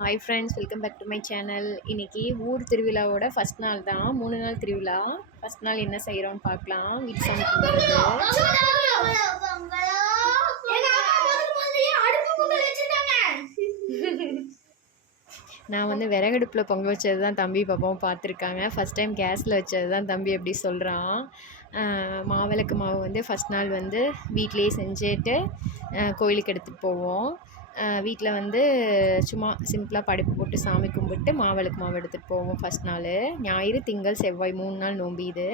Hi friends, welcome back to my channel. இன்றைக்கி ஊர் திருவிழாவோட first நாள் தான். 3 நாள் திருவிழா. ஃபஸ்ட் நாள் என்ன செய்கிறோன்னு பார்க்கலாம். வீட்டு சாமி கும்பிட்றது. நான் வந்து விறகடுப்பில் பொங்க வச்சது தான் தம்பி பாப்பாவும் பார்த்துருக்காங்க. ஃபஸ்ட் டைம் கேஸில் வச்சது தான் தம்பி எப்படி சொல்கிறான். மாவிளக்கு மாவு வந்து ஃபஸ்ட் நாள் வந்து வீட்டிலேயே செஞ்சுட்டு கோயிலுக்கு எடுத்துகிட்டு போவோம். வீட்டில் வந்து சும்மா சிம்பிளாக படைப்பு போட்டு சாமி கும்பிட்டு மாவிளக்கு மாவு எடுத்துகிட்டு போவோம். ஃபஸ்ட் நாள் ஞாயிறு, திங்கள், செவ்வாய் 3 நாள் நோம்பி இது.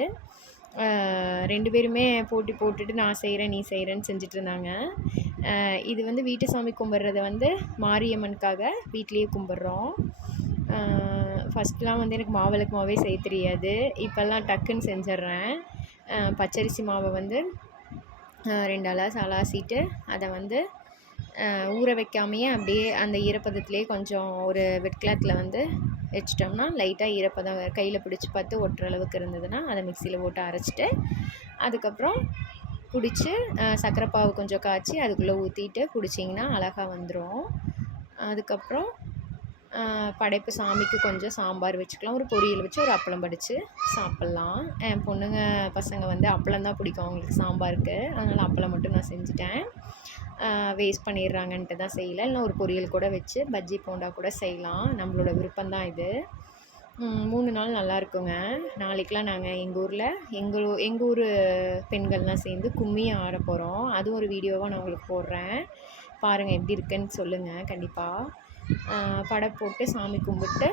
2 பேருமே போட்டி போட்டுட்டு நான் செய்கிறேன் நீ செய்கிறேன்னு செஞ்சிட்ருந்தாங்க. இது வந்து வீட்டு சாமி கும்பிட்றது வந்து மாரியம்மனுக்காக வீட்லேயே கும்பிட்றோம். ஃபஸ்ட்லாம் வந்து எனக்கு மாவிளக்கு மாவே செய்ய தெரியாது. இப்போல்லாம் டக்குன்னு செஞ்சிட்றேன். பச்சரிசி மாவை வந்து 2 அலாசிட்டு அதை வந்து ஊற வைக்காமையே அப்படியே அந்த ஈரப்பதத்துலேயே கொஞ்சம் ஒரு வெட் கிளாத்தில் வந்து வச்சிட்டோம்னா லைட்டாக ஈரப்பதம் கையில் பிடிச்சி பார்த்து ஒட்டுற அளவுக்கு இருந்ததுன்னா அதை மிக்சியில் போட்டு அரைச்சிட்டு அதுக்கப்புறம் பிடிச்சி சர்க்கரை பாவு கொஞ்சம் காய்ச்சி அதுக்குள்ளே ஊற்றிட்டு பிடிச்சிங்கன்னா அழகாக வந்துடும். அதுக்கப்புறம் படைப்பு சாமிக்கு கொஞ்சம் சாம்பார் வச்சுக்கலாம், ஒரு பொரியல் வச்சு ஒரு அப்பளம் படித்து சாப்பிட்லாம். என் பொண்ணுங்க பசங்க வந்து அப்பளம் தான் பிடிக்கும் அவங்களுக்கு சாம்பாருக்கு, அதனால் அப்பளம் மட்டும் நான் செஞ்சுட்டேன். வேஸ்ட் பண்ணிடுறாங்கன்ட்டு தான் செய்யலை. இல்லைனா ஒரு பொரியல் கூட வச்சு பஜ்ஜி போண்டா கூட செய்யலாம், நம்மளோட விருப்பம்தான் இது. 3 நாள் நல்லாயிருக்குங்க. நாளைக்கெலாம் நாங்கள் எங்கள் ஊர் பெண்கள்லாம் சேர்ந்து கும்மி ஆட போகிறோம். அதுவும் ஒரு வீடியோவாக நான் உங்களுக்கு போடுறேன், பாருங்கள் எப்படி இருக்குன்னு சொல்லுங்கள் கண்டிப்பாக. படை போட்டு சாமி கும்பிட்டு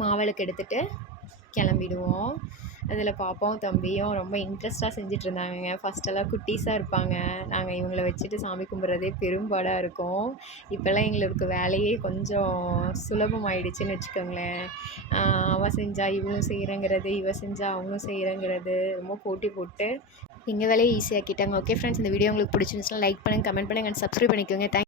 மாவிளக்கு எடுத்துகிட்டு கிளம்பிடுவோம். அதில் பாப்பாவும் தம்பியும் ரொம்ப இன்ட்ரெஸ்ட்டாக செஞ்சிட்ருந்தாங்கங்க. ஃபஸ்ட்டெல்லாம் குட்டீஸாக இருப்பாங்க, நாங்கள் இவங்கள வச்சுட்டு சாமி கும்பிட்றதே பெரும்பாடாக இருக்கும். இப்போல்லாம் எங்களுக்கு வேலையே கொஞ்சம் சுலபமாயிடுச்சுன்னு வச்சுக்கோங்களேன். அவள் செஞ்சால் இவளும் செய்கிறேங்கிறது, இவள் செஞ்சால் அவங்களும் செய்கிறேங்கிறது, ரொம்ப போட்டி போட்டு எங்கள் வேலையை ஈஸியாக்கிட்டாங்க. ஓகே ஃப்ரெண்ட்ஸ், இந்த வீடியோ உங்களுக்கு பிடிச்சிருந்துச்சுன்னா லைக் பண்ணுங்கள், கமெண்ட் பண்ணுங்கள் அண்ட் சப்ஸ்கிரைப் பண்ணிக்கோங்க. தேங்க்